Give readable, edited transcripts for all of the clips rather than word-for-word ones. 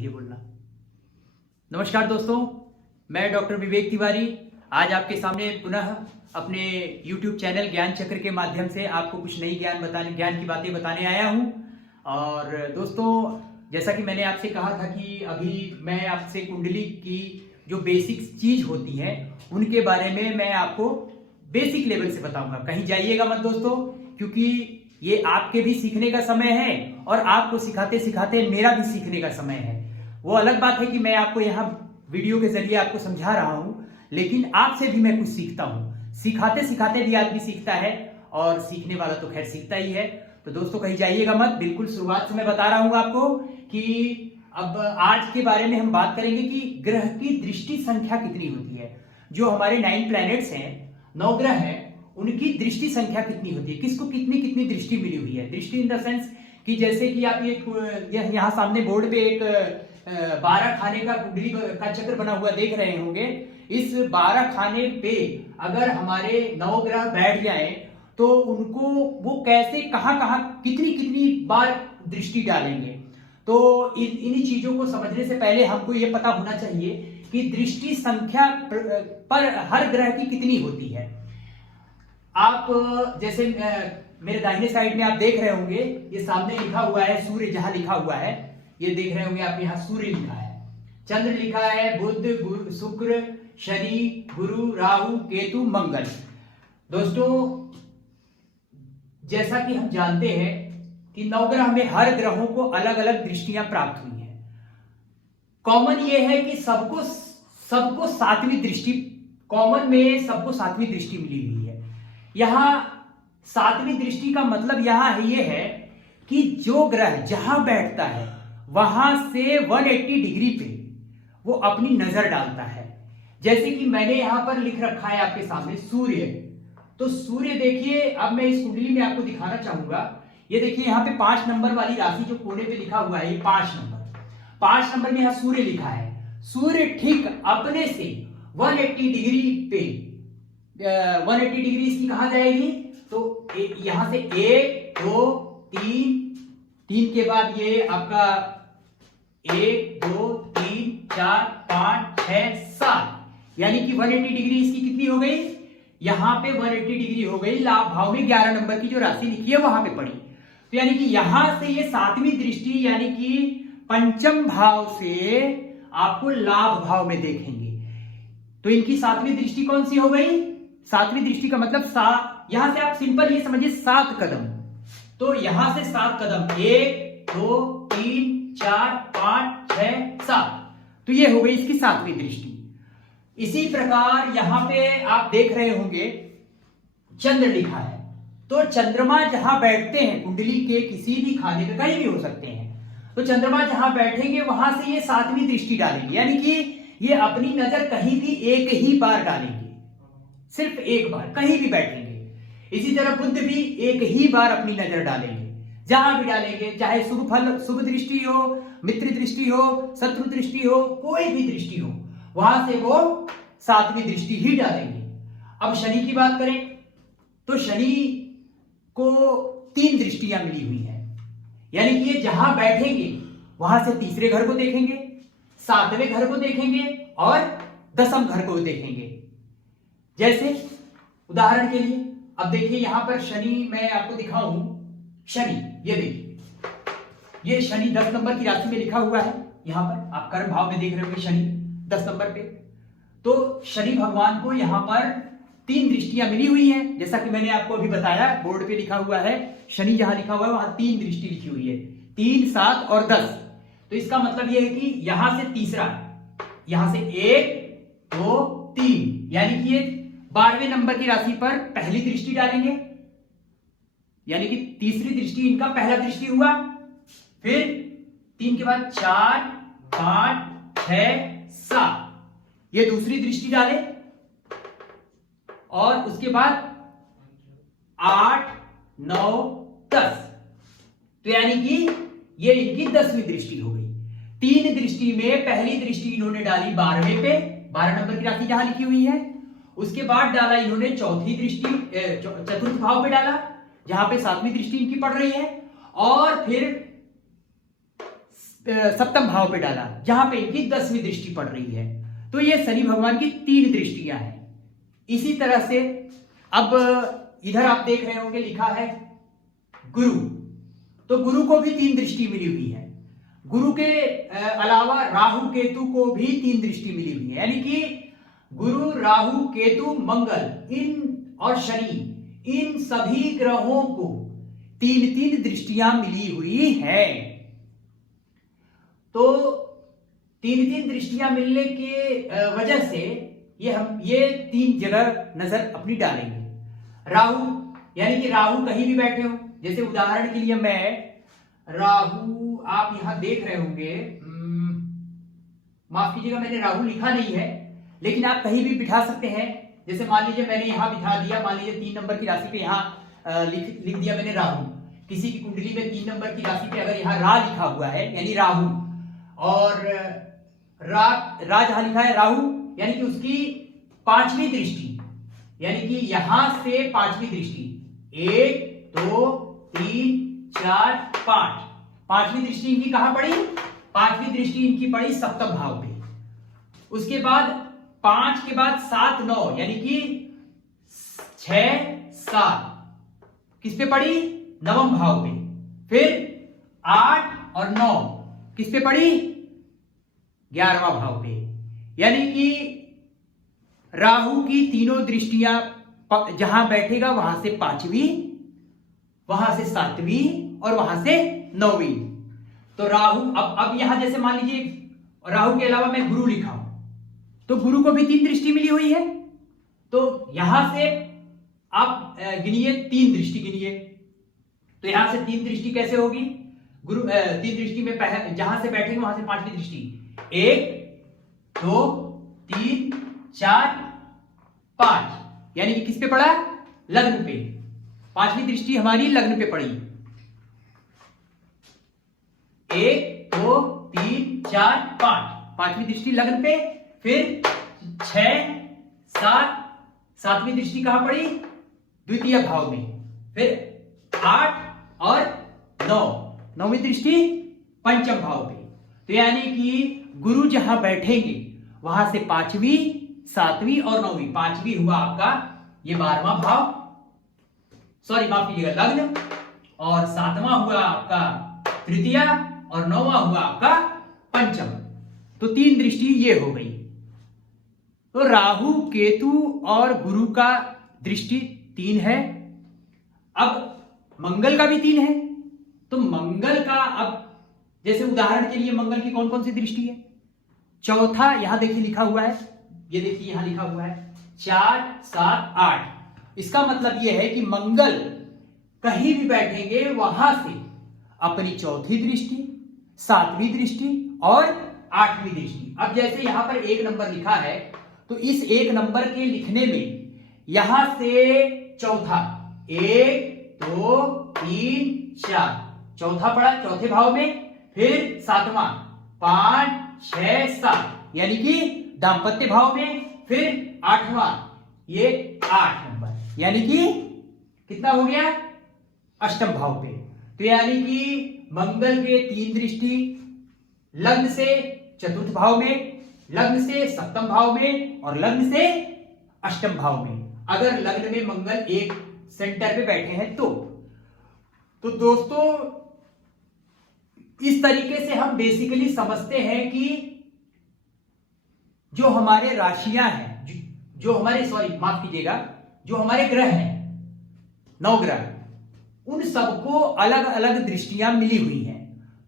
ये बोलना। नमस्कार दोस्तों, मैं डॉक्टर विवेक तिवारी आज आपके सामने पुनः अपने YouTube चैनल ज्ञान चक्र के माध्यम से आपको कुछ नई ज्ञान की बातें बताने आया हूं। और दोस्तों, जैसा कि मैंने आपसे कहा था कि अभी मैं आपसे कुंडली की जो बेसिक चीज होती है उनके बारे में मैं आपको बेसिक लेवल से बताऊंगा। कहीं जाइएगा मत दोस्तों, क्योंकि ये आपके भी सीखने का समय है और आपको सिखाते सिखाते मेरा भी सीखने का समय है। वो अलग बात है कि मैं आपको यहाँ वीडियो के जरिए आपको समझा रहा हूं, लेकिन आपसे भी मैं कुछ सीखता हूं। सिखाते सिखाते भी आदमी सीखता है और सीखने वाला तो खैर सीखता ही है। तो दोस्तों कहीं जाइएगा मत, बिल्कुल शुरुआत से मैं बता रहा हूं आपको कि अब आज के बारे में हम बात करेंगे कि ग्रह की दृष्टि संख्या कितनी होती है। जो हमारे 9 प्लैनेट्स हैं, 9 ग्रह हैं, उनकी दृष्टि संख्या कितनी होती है, किसको कितनी कितनी दृष्टि मिली हुई है। दृष्टि इन द सेंस कि जैसे कि आप ये यहाँ सामने बोर्ड पे एक 12 खाने का कुंडली का चक्र बना हुआ देख रहे होंगे। इस 12 खाने पे अगर हमारे 9 ग्रह बैठ जाएं तो उनको वो कैसे कहां कहां कितनी कितनी बार दृष्टि डालेंगे। तो इन्हीं चीजों को समझने से पहले हमको ये पता होना चाहिए कि दृष्टि संख्या पर हर ग्रह की कितनी होती है। आप जैसे मेरे दाहिने साइड में आप देख रहे होंगे, ये सामने लिखा हुआ है सूर्य, जहां लिखा हुआ है ये देख रहे होंगे आप, यहाँ सूर्य लिखा है, चंद्र लिखा है, बुध, शुक्र, शनि, गुरु, राहु, केतु, मंगल। दोस्तों जैसा कि हम जानते हैं कि 9 ग्रह में हर ग्रहों को अलग अलग दृष्टियां प्राप्त हुई हैं। कॉमन ये है कि सबको सातवीं दृष्टि, कॉमन में सबको सातवीं दृष्टि मिली हुई है। यहां सातवीं दृष्टि का मतलब यहां ये है कि जो ग्रह जहां बैठता है वहां से 180 डिग्री पे वो अपनी नजर डालता है। जैसे कि मैंने यहां पर लिख रखा है आपके सामने सूर्य। तो सूर्य देखिए, अब मैं इस कुंडली में आपको दिखाना चाहूंगा। ये देखिए यहाँ पे 5 नंबर वाली राशि जो कोने पे लिखा हुआ है, ये 5 नंबर में यहाँ सूर्य लिखा है। सूर्य ठीक अपने से 180 डिग्री पे 180 डिग्री इसकी कहां जाएगी, तो यहां से 1 2 3 के बाद ये आपका 1 2 3 4 5 6 7, यानी कि 180 डिग्री इसकी कितनी हो गई, यहां पे 180 डिग्री हो गई। लाभ भाव में 11 नंबर की जो राशि लिखी है वहां पे पड़ी। तो यानी कि यहां से ये सातवीं दृष्टि, यानी कि पंचम भाव से आपको लाभ भाव में देखेंगे। तो इनकी सातवीं दृष्टि कौन सी हो गई, सातवीं दृष्टि का मतलब यहां से आप सिंपल ये समझिए 7 कदम। तो यहां से 7 कदम, 1 2 3 4 5 6 7, तो ये हो गई इसकी सातवीं दृष्टि। इसी प्रकार यहां पे आप देख रहे होंगे चंद्र लिखा है। तो चंद्रमा जहां बैठते हैं कुंडली के किसी भी खाने पे, कहीं भी हो सकते हैं, तो चंद्रमा जहां बैठेंगे वहां से ये सातवीं दृष्टि डालेंगे, यानी कि ये अपनी नजर कहीं भी एक ही बार डालेंगे, सिर्फ एक बार, कहीं भी बैठेंगे। इसी तरह बुध भी एक ही बार अपनी नजर डालेंगे, जहां भी डालेंगे, चाहे शुभ दृष्टि हो, मित्र दृष्टि हो, शत्रु दृष्टि हो, कोई भी दृष्टि हो, वहां से वो सातवीं दृष्टि ही डालेंगे। अब शनि की बात करें तो शनि को 3 दृष्टियां मिली हुई हैं, यानी कि ये जहां बैठेंगे वहां से तीसरे घर को देखेंगे, 7वें घर को देखेंगे और 10वें घर को देखेंगे। जैसे उदाहरण के लिए अब देखिए यहां पर शनि, मैं आपको दिखाऊं शनि, ये देखिए ये शनि 10 नंबर की राशि में लिखा हुआ है। यहां पर आप कर्म भाव में देख रहे होंगे शनि 10 नंबर पे। तो शनि भगवान को यहां पर 3 दृष्टियां मिली हुई हैं, जैसा कि मैंने आपको अभी बताया, बोर्ड पे लिखा हुआ है शनि, जहां लिखा हुआ है वहां 3 दृष्टि लिखी हुई है, 3 7 और 10। तो इसका मतलब यह है कि यहां से तीसरा, यहां से 1 2 3, यानी कि ये 12वें नंबर की राशि पर पहली दृष्टि डालेंगे, यानी कि तीसरी दृष्टि इनका पहला दृष्टि हुआ। फिर 3 के बाद 4 5 6 7, ये दूसरी दृष्टि डाले, और उसके बाद 8 9 10, तो यानी कि ये इनकी 10वीं दृष्टि हो गई। 3 दृष्टि में पहली दृष्टि इन्होंने डाली 12वें पे, 12 नंबर की राशि जहां लिखी हुई है। उसके बाद डाला इन्होंने चौथी दृष्टि, चतुर्थ भाव पे डाला, जहां पे 7वीं दृष्टि इनकी पड़ रही है। और फिर सप्तम भाव पे डाला, जहां पे इनकी 10वीं दृष्टि पड़ रही है। तो ये शनि भगवान की 3 दृष्टियां हैं। इसी तरह से अब इधर आप देख रहे होंगे लिखा है गुरु, तो गुरु को भी 3 दृष्टि मिली हुई है। गुरु के अलावा राहु केतु को भी 3 दृष्टि मिली हुई है, यानी कि गुरु, राहु, केतु, मंगल इन और शनि, इन सभी ग्रहों को 3 दृष्टियां मिली हुई है। तो 3 दृष्टियां मिलने के वजह से ये 3 जगह नजर अपनी डालेंगे। राहु, यानी कि राहु कहीं भी बैठे हो, जैसे उदाहरण के लिए मैं राहु, आप यहां देख रहे होंगे, माफ कीजिएगा मैंने राहु लिखा नहीं है, लेकिन आप कहीं भी बिठा सकते हैं। जैसे मान लीजिए मैंने यहां बिठा दिया, मान लीजिए 3 नंबर की राशि पे यहां लिख दिया मैंने राहु। किसी की कुंडली में 3 नंबर की राशि पे अगर यहाँ रा लिखा हुआ है यानी राहु, और रा जहां लिखा है राहु, यानी कि उसकी 5वीं दृष्टि, यानी कि यहां से 5वीं दृष्टि, 1 2 3 4 5, 5वीं दृष्टि इनकी कहां पड़ी? 5वीं दृष्टि इनकी पड़ी सप्तम भाव पे। उसके बाद 5 के बाद 7 9, यानी कि 6 7 किस पे पड़ी? 9वें भाव पे। फिर 8 और 9 किस पे पड़ी? 11वां भाव पे। यानी कि राहु की तीनों दृष्टियां जहां बैठेगा वहां से 5वीं, वहां से 7वीं और वहां से 9वीं। तो राहु अब यहां जैसे मान लीजिए राहु के अलावा मैं गुरु लिखा हूं, तो गुरु को भी 3 दृष्टि मिली हुई है। तो यहां से आप गिनिए 3 दृष्टि गिनिए, तो यहां से 3 दृष्टि कैसे होगी? गुरु 3 दृष्टि में जहां से बैठेंगे वहां से 5वीं दृष्टि, 1 2 3 4 5, यानी कि किस पे पड़ा? लग्न पे। 5वीं दृष्टि हमारी लग्न पे पड़ी। 1 2 3 4 5, 5वीं दृष्टि लग्न पे। फिर 6 7, 7वीं दृष्टि कहां पड़ी? द्वितीय भाव में। फिर 8 और 9, 9वीं दृष्टि पंचम भाव पे। तो यानी कि गुरु जहां बैठेंगे वहां से 5वीं 7वीं और 9वीं, 5वीं हुआ आपका ये 12वां भाव, सॉरी माफ कीजिएगा लग्न, और 7वां हुआ आपका तृतीय और 9वां हुआ आपका पंचम। तो 3 दृष्टि ये हो गई। तो राहु केतु और गुरु का दृष्टि 3 है। अब मंगल का भी 3 है। तो मंगल का अब जैसे उदाहरण के लिए मंगल की कौन कौन सी दृष्टि है? चौथा, यहां देखिए लिखा हुआ है, ये देखिए यहां लिखा हुआ है 4 7 8। इसका मतलब यह है कि मंगल कहीं भी बैठेंगे वहां से अपनी 4थी दृष्टि, 7वीं दृष्टि और 8वीं दृष्टि। अब जैसे यहां पर 1 नंबर लिखा है, तो इस 1 नंबर के लिखने में यहां से चौथा 1 2 3 4, चौथा पड़ा चौथे भाव में। फिर 7वां 5 6 7, यानी कि दाम्पत्य भाव में। फिर 8वां ये 8 नंबर, यानी कि कितना हो गया? अष्टम भाव पे। तो यानी कि मंगल के 3 दृष्टि लग्न से 4th भाव में, लग्न से 7th भाव में और लग्न से 8th भाव में, अगर लग्न में मंगल एक सेंटर पे बैठे हैं तो दोस्तों इस तरीके से हम बेसिकली समझते हैं कि जो हमारे राशियां हैं, जो हमारे माफ कीजिएगा जो हमारे ग्रह हैं, 9 ग्रह, उन सबको अलग अलग दृष्टियां मिली हुई हैं।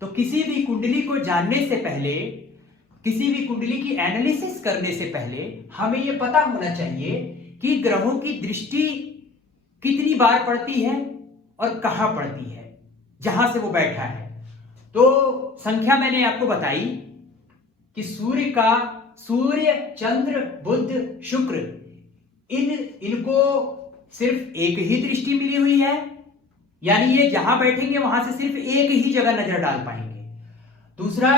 तो किसी भी कुंडली को जानने से पहले, किसी भी कुंडली की एनालिसिस करने से पहले हमें यह पता होना चाहिए कि ग्रहों की दृष्टि कितनी बार पड़ती है और कहां पड़ती है, जहां से वो बैठा है। तो संख्या मैंने आपको बताई कि सूर्य चंद्र बुध शुक्र, इनको सिर्फ एक ही दृष्टि मिली हुई है, यानी ये जहां बैठेंगे वहां से सिर्फ एक ही जगह नजर डाल पाएंगे। दूसरा,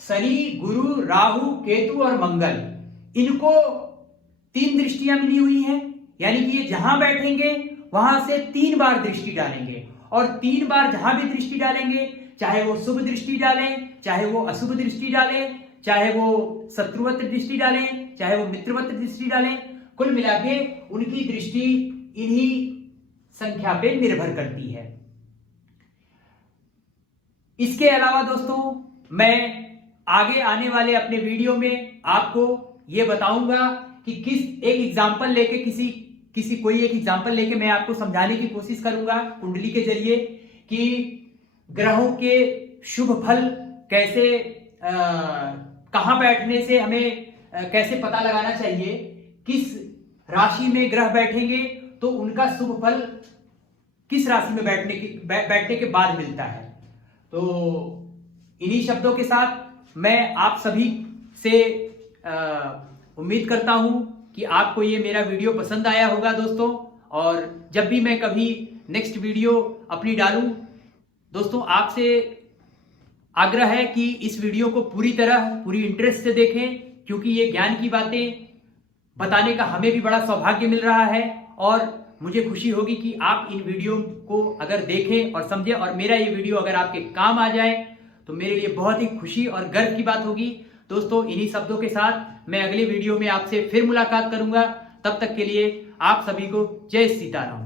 शनि गुरु राहु केतु और मंगल, इनको 3 दृष्टियां मिली हुई हैं, यानी कि ये जहां बैठेंगे वहां से 3 बार दृष्टि डालेंगे। और 3 बार जहां भी दृष्टि डालेंगे, चाहे वो शुभ दृष्टि डालें चाहे वो अशुभ दृष्टि डालें, चाहे वो शत्रुवत दृष्टि डालें, चाहे वो मित्रवत दृष्टि डालें, कुल मिला के उनकी दृष्टि इन्हीं संख्या पे निर्भर करती है। इसके अलावा दोस्तों मैं आगे आने वाले अपने वीडियो में आपको ये बताऊंगा कि किस एक एग्जाम्पल लेके कोई एक एग्जाम्पल लेके मैं आपको समझाने की कोशिश करूंगा कुंडली के जरिए कि ग्रहों के शुभ फल कैसे कहां बैठने से हमें कैसे पता लगाना चाहिए, किस राशि में ग्रह बैठेंगे तो उनका शुभ फल किस राशि में बैठने के बाद मिलता है। तो इन्हीं शब्दों के साथ मैं आप सभी से उम्मीद करता हूं कि आपको ये मेरा वीडियो पसंद आया होगा दोस्तों, और जब भी मैं कभी नेक्स्ट वीडियो अपनी डालूं दोस्तों, आपसे आग्रह है कि इस वीडियो को पूरी इंटरेस्ट से देखें, क्योंकि ये ज्ञान की बातें बताने का हमें भी बड़ा सौभाग्य मिल रहा है और मुझे खुशी होगी कि आप इन वीडियो को अगर देखें और समझें और मेरा ये वीडियो अगर आपके काम आ जाए तो मेरे लिए बहुत ही खुशी और गर्व की बात होगी। दोस्तों इन्हीं शब्दों के साथ मैं अगले वीडियो में आपसे फिर मुलाकात करूंगा। तब तक के लिए आप सभी को जय सीताराम।